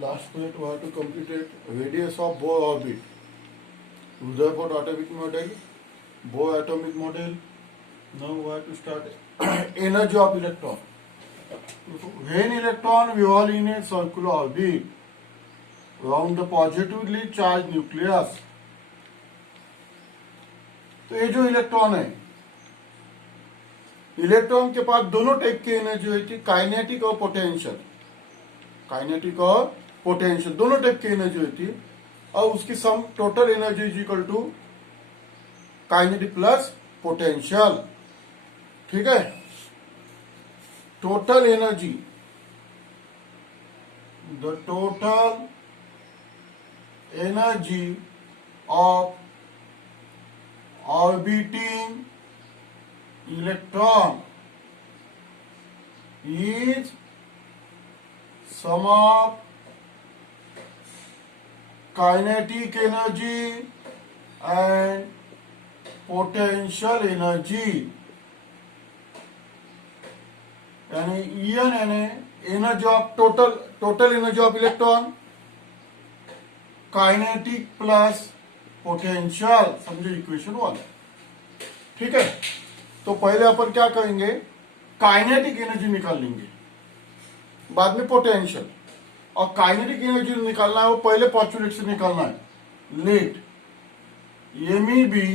last part we have to complete it. Radius of Bohr orbit. Rutherford atomic model, Bohr atomic model. Now we have to start energy of electron. When electron revolve in a circular orbit around the positively charged nucleus, तो ये जो electron है, electron के पास दोनों type की energy होती है, काइनेटिक और पोटेंशियल। काइनेटिक और पोटेंशियल दोनों टाइप की एनर्जी होती है, और उसकी sum total energy is equal to kinetic plus potential. ठीक है, total energy, the total energy of orbiting electron is sum of kinetic energy and potential energy. यानी EN यानी energy of total energy of electron, kinetic plus potential, समझो equation 1। ठीक है, तो पहले अपन क्या करेंगे, काइनेटिक एनर्जी निकाल लेंगे, बाद में पोटेंशियल। और काइनेटिक एनर्जी निकालना है वो पहले पॉस्टुलेट से निकालना है। Let ME be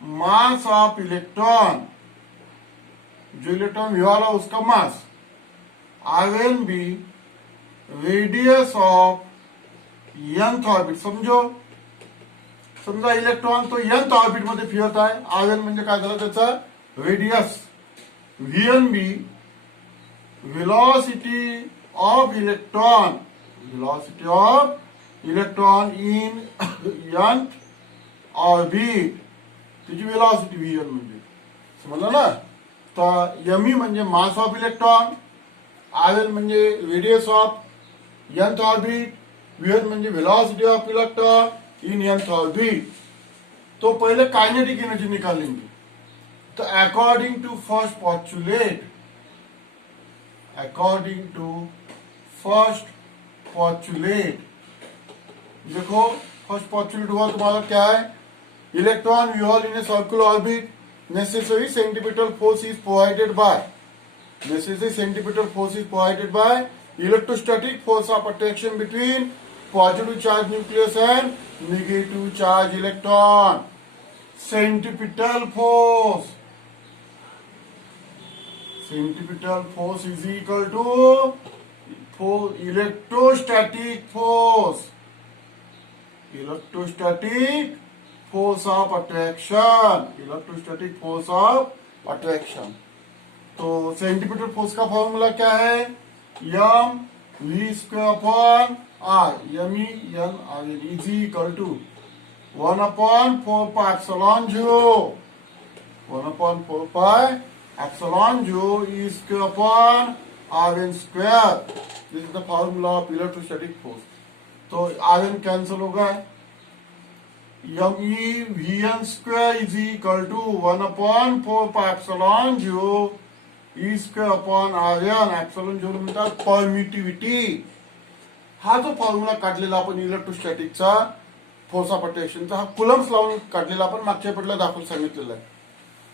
mass of electron, जो इलेक्ट्रॉन वाला उसका mass, RN be radius of nth orbit. समजा इलेक्ट्रॉन तो nth ऑर्बिट मध्ये फिरत आहे, आरएन म्हणजे काय झालं त्याचा radius, VN be velocity of electron, velocity of electron in nth orbit, त्याची वेलोसिटी व्हीएन म्हणजे, समजलं ना। तर एमई म्हणजे मास ऑफ इलेक्ट्रॉन, आरएन म्हणजे radius of nth orbit, VN म्हणजे velocity of electron in nth orbit. तो पहले काइनेटिक एनर्जी निकाल लेंगे। तो अकॉर्डिंग टू फर्स्ट पॉस्टुलेट, देखो फर्स्ट पॉस्टुलेट हुआ तुम्हारा क्या है, electron revolve in a circular orbit, necessary centimetre force is provided by electrostatic force of attraction between positive charge nucleus and negative charge electron. Centripetal force is equal to electrostatic force of attraction, तो centimetre force का formula क्या है, m v square upon r, me n r is equal to 1/4 pi epsilon 0, 1/4 pi epsilon 0 e square upon rn square. This is the formula of electrostatic force. तो rn cancel होगा, me vn square is equal to 1/4 pi epsilon 0 e square upon rn, epsilon 0 म्हणतात permittivity. हा जो formula काढलेला आपण इलेक्ट्रोस्टॅटिकचा force of अट्रॅक्शनचा, हा coulombs लावून काढलेला आपण मागच्या पेपरला दाखवून सांगितलेला आहे।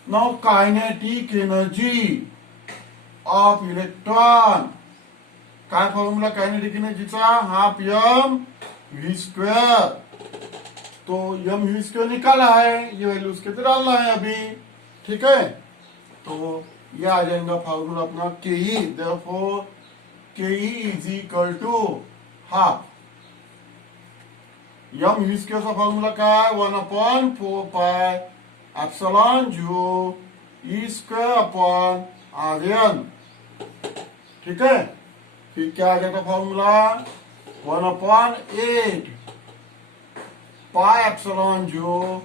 Now kinetic energy of electron, काय फॉर्म्युला कायनेटिक एनर्जीचा, हाफ एम व्ही स्क्वायर। तो एम व्ही स्क्वायर निकाला है, ये वैल्यू उसके अंदर डालना है अभी। ठीक है, तो ये आ जाएगा फॉर्मूला अपना K E, therefore K E is equal to half M V square का फॉर्मूला क्या है, 1/4 pi epsilon 0 e square upon RN. ठीक है, फिर क्या आ जाएगा फॉर्मूला, 1/8 pi epsilon 0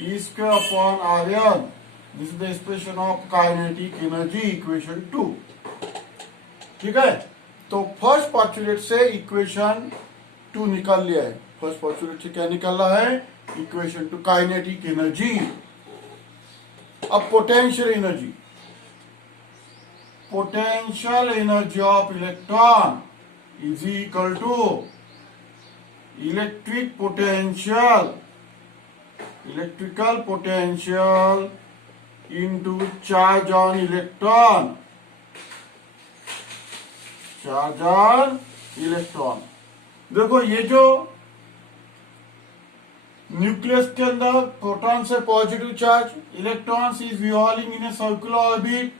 e square upon RN. This is the expression of kinetic energy, equation 2। ठीक है, तो फर्स्ट पॉस्टुलेट से इक्वेशन 2 निकाल लिया है। फर्स्ट पॉस्टुलेट से क्या निकाला है, इक्वेशन 2 काइनेटिक एनर्जी। अब potential energy, potential energy of electron is equal to electrical potential into charge on electron. देखो ये जो न्यूक्लियस के अंदर proton say positive charge, electrons is revolving in a circular orbit,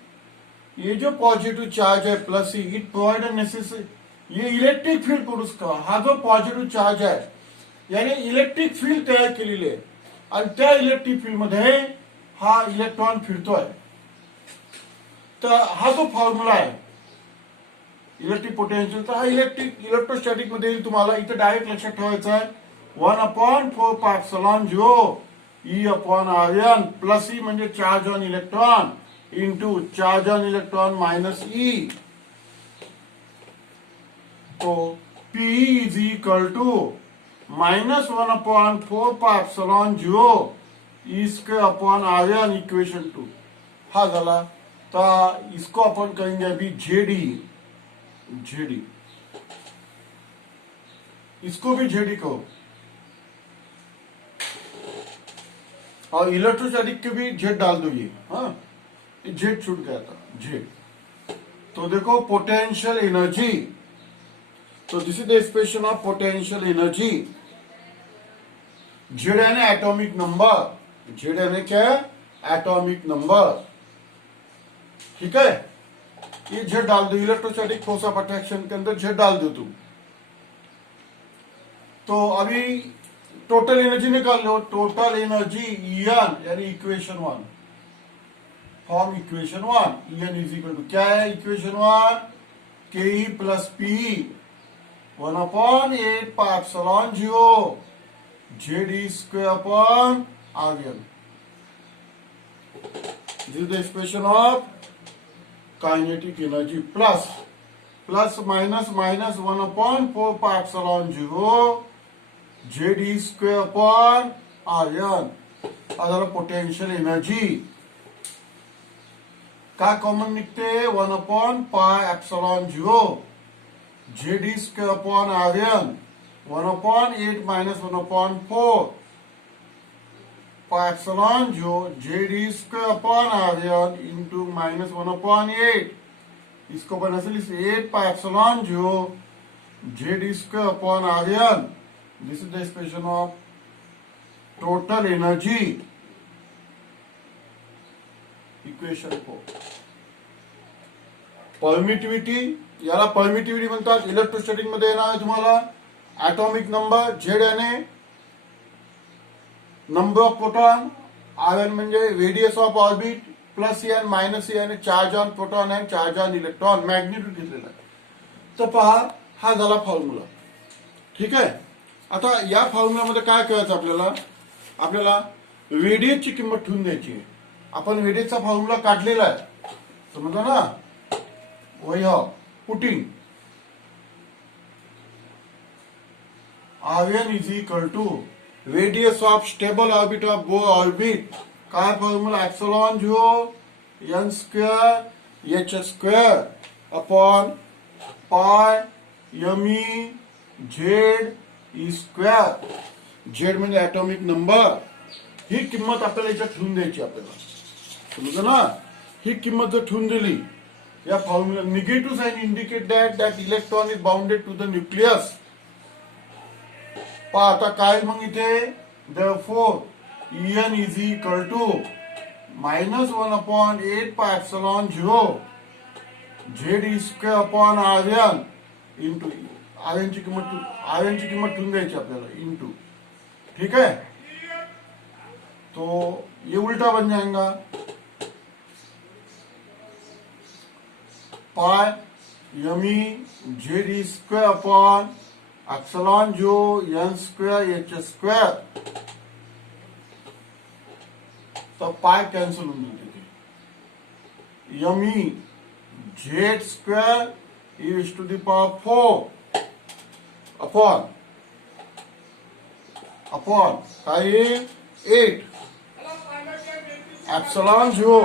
ये जो पॉजिटिव चार्ज है plus he it provide a necessary, ये electric field produce करा. हा जो पॉझिटिव्ह चार्ज आहे याने इलेक्ट्रिक फील्ड तयार केलेली आहे आणि त्या इलेक्ट्रिक फील्ड मध्ये हा इलेक्ट्रॉन फिरतोय. तर हा जो फॉर्म्युला आहे इलेक्ट्रिक पोटेन्शियल, तर हा इलेक्ट्रोस्टॅटिक मध्ये येईल. तुम्हाला इथे डायरेक्ट लक्षात ठेवायचं आहे 1/4πε0 E/RN प्लस ई म्हणजे charge on electron into charge on electron minus E. तो P is equal to -1/4πε0 E²/RN equation 2 हा झाला. तर इसको अपन कहेंगे अभी जेडी. इसको भी जेडी कहो और इलेक्ट्रोस्टैटिक के भी जेड डाल दो. ये हाँ जेड छूट गया था जेड. तो देखो पोटेंशियल एनर्जी, तो this is the expression of potential energy. Z यानी एटॉमिक नंबर, जेड यानी क्या है एटॉमिक नंबर. ठीक है, ये जेड डाल दो इलेक्ट्रोस्टैटिक फोर्स ऑफ अट्रैक्शन के अंदर जेड डाल दो तुम. तो अभी टोटल एनर्जी निकाल लो. टोटल एनर्जी ईएन यानी equation 1, form equation 1. EN is equal to क्या है इक्वेशन 1 के plus P 1/8πε0 ZE²/RN. This is the expression of kinetic energy plus minus 1/4πε0 ZE²/RN. Other potential energy का common निकते 1/πε0 ZE²/RN 1/8 minus 1/4 πε0 ZE²/RN into minus 1/8. इसको बना से 8πε0 ZE²/RN. This is the expression of total energy. Equation 4. Permittivity, याला permittivity म्हणतात. Electrostatic मध्ये येणार आहे तुम्हाला atomic number Z याने नंबर ऑफ प्रोटॉन, RN म्हणजे radius of orbit, plus E आणि मायनस E याने चार्ज ऑन प्रोटॉन आणि चार्ज ऑन इलेक्ट्रॉन मॅग्निट्यूड घेतलेला आहे. तर पहा हा झाला फॉर्म्युला. ठीक आहे, आता या फॉर्म्युलामध्ये काय करायचं आपल्याला रेडियसची किंमत ठेवून द्यायची आहे. आपण रेडियसचा फॉर्म्युला काढलेला आहे समजा ना. वही हा putting RN is equal to radius of stable orbit of Bohr orbit. काय formula ε0 n² h² upon pi me z e². z म्हणजे ऍटॉमिक नंबर. ही किंमत आपल्याला याच्यात ठेवून द्यायची आपल्याला समजा ना. ही किंमत जर ठेवून दिली या formula, negative sign indicate that electron is bounded to the nucleus. पहा आता काय मग इथे therefore En is equal to -1/8πε0 ZE²/RN into RN ची किंमत ठेवून द्यायची आपल्याला इंटू. ठीक है, तो ये उल्टा बन जाएगा पाई me ZE²/ε0 n² h². तो पाई कैंसिल होऊन जाते. me z² e⁴ अपॉन काय 8 ε0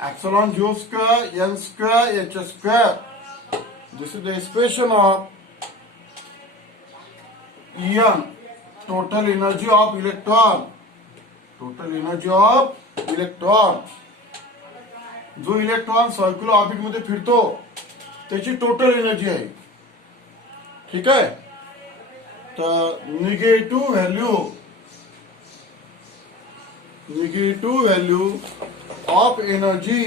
epsilon 0 square n square h square. This is the expression of En, total energy of electron. Total energy of electron. जो इलेक्ट्रॉन सर्क्युलर ऑर्बिट मध्ये फिरतो त्याची total energy आहे. ठीक आहे. तर negative value of energy,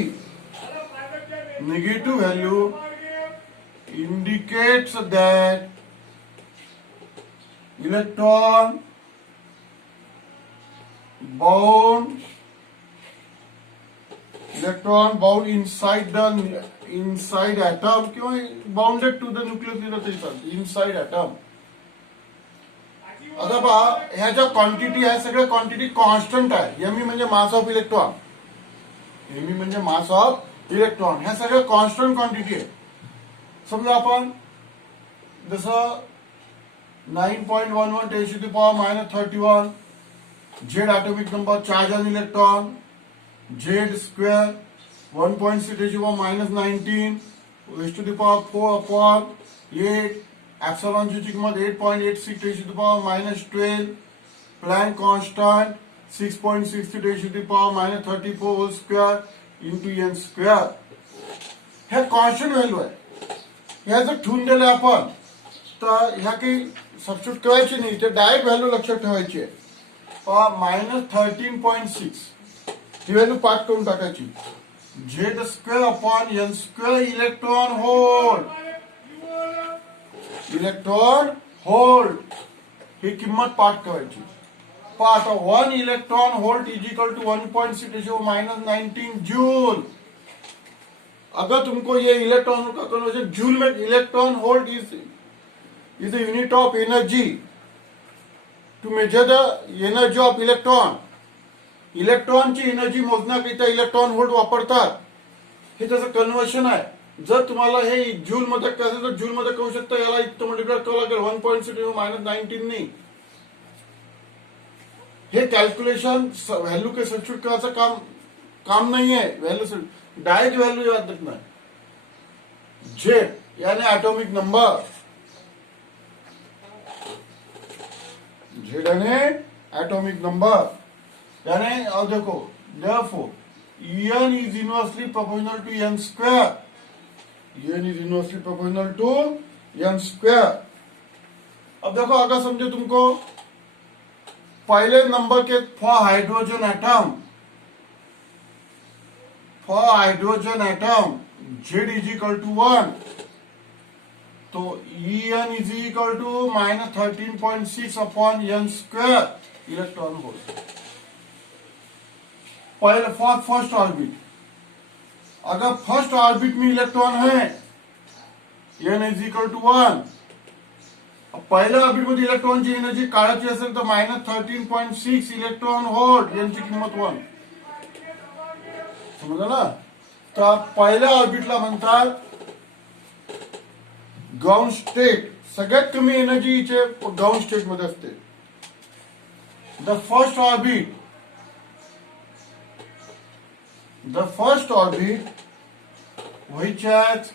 negative value indicates that electron bound inside atom किंवा bounded to the nucleus inside atom. आता पहा ह्या ज्या क्वांटिटी आहे सगळ्या क्वांटिटी कॉन्स्टंट आहे. एम म्हणजे मास ऑफ इलेक्ट्रॉन, ह्या सगळ्या कॉन्स्टंट क्वांटिटी आहे. समजा आपण जसं 9.11 10 to the power -31 Z atomic number charge on electron, Z square 1.6 10 to the power -19 raised to the power 4/8, epsilon ची किंमत 8.86 10 to the power -12, Planck constant 6.63 10 to the power -34 whole square into n square. हे constant value आहे. ह्या जर ठेवून दिलं आपण तर ह्या काही सबस्टिट्यूट करायची नाही, ते डायरेक्ट व्हॅल्यू लक्षात ठेवायची आहे. -13.6 ही व्हॅल्यू पाठ करून टाकायची. Z square upon n square electron volt ही किंमत पाठ करायची. पहा आता 1 electron volt is equal to 1.6 -19 joule. अगर तुमको ये इलेक्ट्रॉन का कन्वर्जन जूल में, electron volt is the unit of energy to measure the energy of electron. इलेक्ट्रॉनची एनर्जी मोजण्याकरिता इलेक्ट्रॉन होल्ड वापरतात. हे त्याचं कन्वर्शन आहे. जर तुम्हाला हे जूल मध्ये करायचं तर जूल मध्ये करू शकता. याला इतकं मल्टिप्लाय करावं लागेल 1.6 -19 नाही. हे कॅल्क्युलेशन व्हॅल्यू के सबस्टिट्यूट करायचं काम नाही आहे. व्हॅल्यू डायरेक्ट व्हॅल्यू याद रखना है. Z यानी एटॉमिक नंबर, Z यानी एटॉमिक नंबर यानी अब देखो therefore En is inversely proportional to n square. En is inversely proportional to n square. अब देखो अगर समझो तुमको पहले नंबर के for hydrogen atom Z is equal to 1, तो En is equal to -13.6 upon n square electron hold. पहले first orbit, अगर फर्स्ट ऑर्बिट में इलेक्ट्रॉन है n इज इक्वल टू 1, पहिल्या ऑर्बिट मध्ये इलेक्ट्रॉनची एनर्जी काढायची असेल तर -13.6 इलेक्ट्रॉन होल्ड यांची किंमत 1. समजलं ना. तर पहिल्या ऑर्बिटला म्हणतात ग्राउंड स्टेट. सगळ्यात कमी एनर्जी इथे ग्राउंड स्टेट मध्ये असते. The first orbit which has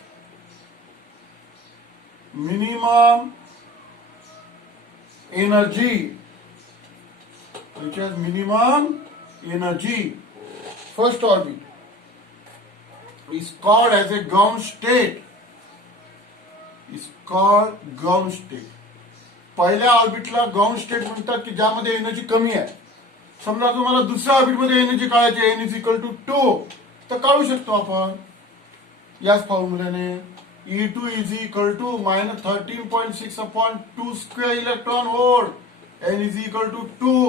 minimum energy, first orbit is called as a ground state. पहिल्या ऑर्बिटला ग्राउंड स्टेट म्हणतात की ज्यामध्ये एनर्जी कमी आहे. समजा तुम्हाला दुसऱ्या ऑर्बिट मध्ये एनर्जी काढायची, n इज इक्वल टू 2, तर काढू शकतो आपण याच फॉर्म्युल्याने. E2 is equal to -13.6 upon 2 square electron volt. N is equal to 2.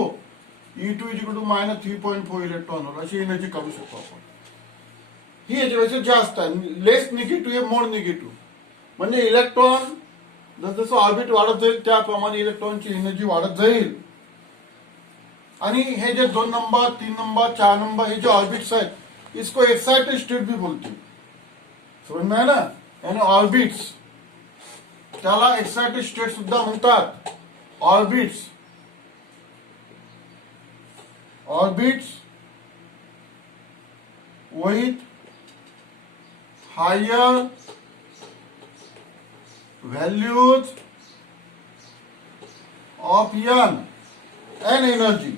E2 is equal to -3.4 electron volt. अशी एनर्जी काढू शकतो आपण. ही याच्यापेक्षा जास्त आहे. लेस निगेटिव्ह आहे, मोर निगेटिव्ह. म्हणजे इलेक्ट्रॉन जसं ऑर्बिट वाढत जाईल त्याप्रमाणे इलेक्ट्रॉनची एनर्जी वाढत जाईल. आणि हे जे 2 नंबर 3 नंबर 4 नंबर हे जे ऑर्बिट्स आहेत इसको एक्साइटेड स्टेट भी बोलते. समझ में है ना. यानी ऑर्बिट्स त्याला एक्साइटेड स्टेट सुद्धा म्हणतात. Orbits with higher values of n energy.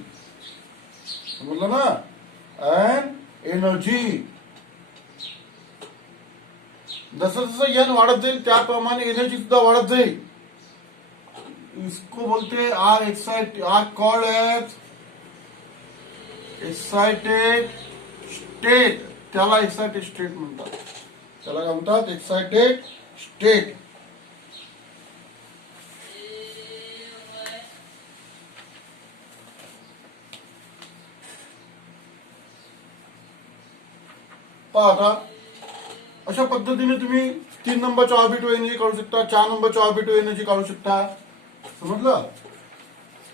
समजलं ना? n energy. जसं जसं n वाढत जाईल त्याप्रमाणे एनर्जी सुद्धा वाढत जाईल. इसको बोलते are excite are called as excited state. त्याला एक्साइटेड स्टेट म्हणतात. त्याला काय म्हणतात? Excited state. पहा आता अशा पद्धतीने तुम्ही 3 नंबरच्या ऑर्बिटल एनर्जी काढू शकता, 4 नंबरच्या ऑर्बिटल एनर्जी काढू शकता. समजलं?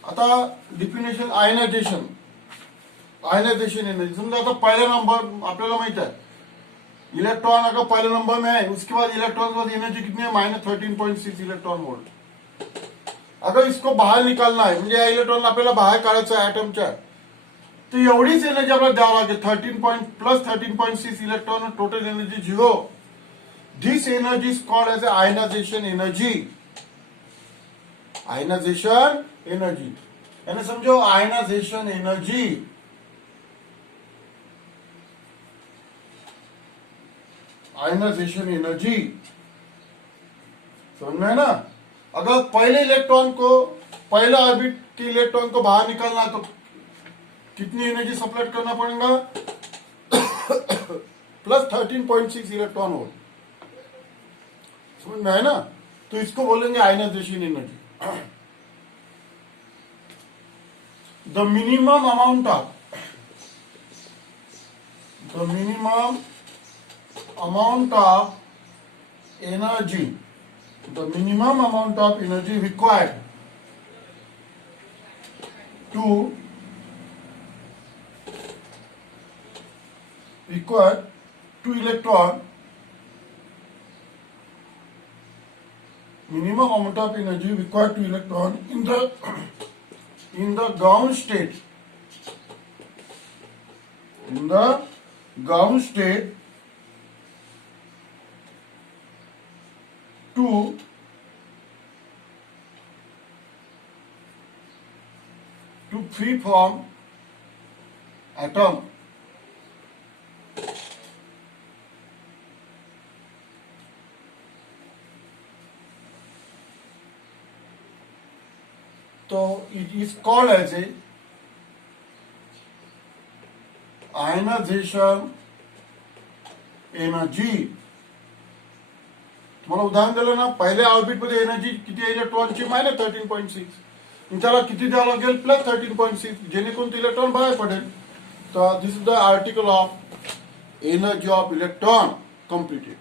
आता डिफिनेशन आयनायझेशन. Ionization energy. समझो तो पहले नंबर आपल्याला माहित है इलेक्ट्रॉन अगर पहले नंबर में है, उसके बाद इलेक्ट्रॉन के बाद एनर्जी कितनी है? -13.6 इलेक्ट्रॉन वोल्ट. अगर इसको बाहर निकालना है म्हणजे या इलेक्ट्रॉन आपल्याला बाहेर काढायचं आहे ॲटमच्या, तर एवढीच एनर्जी आपल्याला द्यावं लागेल. 13.6 electron total energy 0. This energy is called as ionization energy. Ionization energy यानी समझो आयनाइजेशन एनर्जी. आयनाइजेशन एनर्जी समझ में है ना? अगर पहले इलेक्ट्रॉन को पहले ऑर्बिट के इलेक्ट्रॉन को बाहर निकालना तो कितनी एनर्जी सप्लाई करना पड़ेगा? +13.6 इलेक्ट्रॉन वोल्ट. समझ में है ना? तो इसको बोलेंगे ionization energy. The minimum amount of energy, the minimum amount of energy required to electron, minimum amount of energy required to electron in the ground state, to free form atom. So it is called as a ionization energy. तुम्हाला उदाहरण दिलं ना, पहिल्या orbit मध्ये energy किती आहे इलेक्ट्रॉनची? -13.6. त्याला किती द्यावं लागेल? +13.6, जेणेकरून तो इलेक्ट्रॉन बाहेर पडेल. तर this is the article of energy of electron completed.